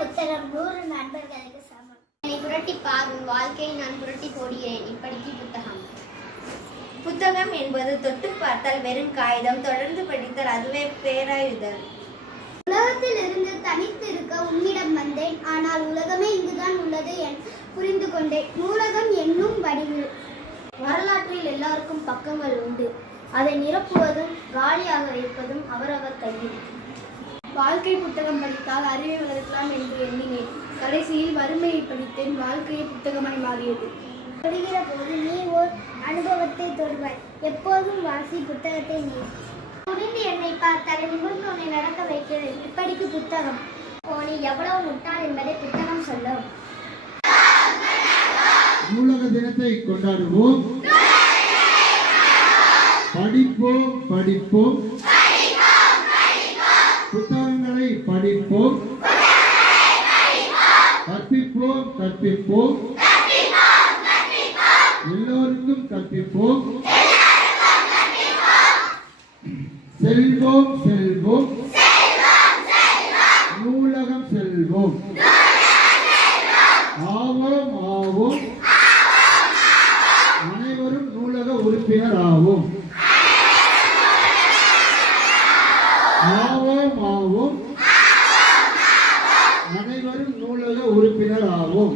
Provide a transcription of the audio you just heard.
புத்தகம் 100 நண்பர்களுக்கு சமம். என்னை புரட்டி பார், உன் வாழ்க்கையை நான் புரட்டி போடுகிறேன். இப்படிக்கு புத்தகம். புத்தகம் என்பது தொட்டு பார்த்தால் வெறும் காகிதம், தொடர்ந்து படித்தால் அதுவே பேராயுதல். உலகத்தில் இருந்து தனித்து இருக்க உன்னிடம் வந்தேன், ஆனால் உலகமே இங்குதான் உள்ளது என புரிந்து கொண்டேன். நூலகம் என்னும் வடிவில். வரலாற்றில் எல்லாருக்கும் பக்கங்கள் உண்டு. அதை நிரப்புவதும் காலியாக வைப்பதும் அவரவர் கையில். வாழ்க்கை புத்தகம் படித்தால் அறிவை வளர்க்கலாம் என்று எண்ணினேன். கடைசியில் வறுமையை படித்தேன். வாழ்க்கையை புத்தகமாய் மாறியது. படிக்கிற போது நீ ஓர் அனுபவத்தை தொடுவாய். எப்போதும் வாசி, புத்தகத்தை நீ புரிந்து என்னை பார்த்தால் நிமிர்ந்து உன்னை நடக்க வைக்கிறேன். இப்படிக்கு புத்தகம். நீ எவ்வளவு முட்டாள் என்பதை புத்தகம் சொல்லும். நூலக தினத்தை கொண்டாடுவோம். படிப்போம் படிப்போம், புத்தகங்களை படிப்போம். கற்பிப்போம் கற்பிப்போம், எல்லோருக்கும் கற்பிப்போம். செல்வோம் செல்வோம், நூலகம் செல்வோம். ஆவோம் ஆவோம், அனைவரும் நூலக உறுப்பினர் ஆவோம். ஆவோம் ஆவோம், அனைவரும் நூலக உறுப்பினர் ஆவோம்.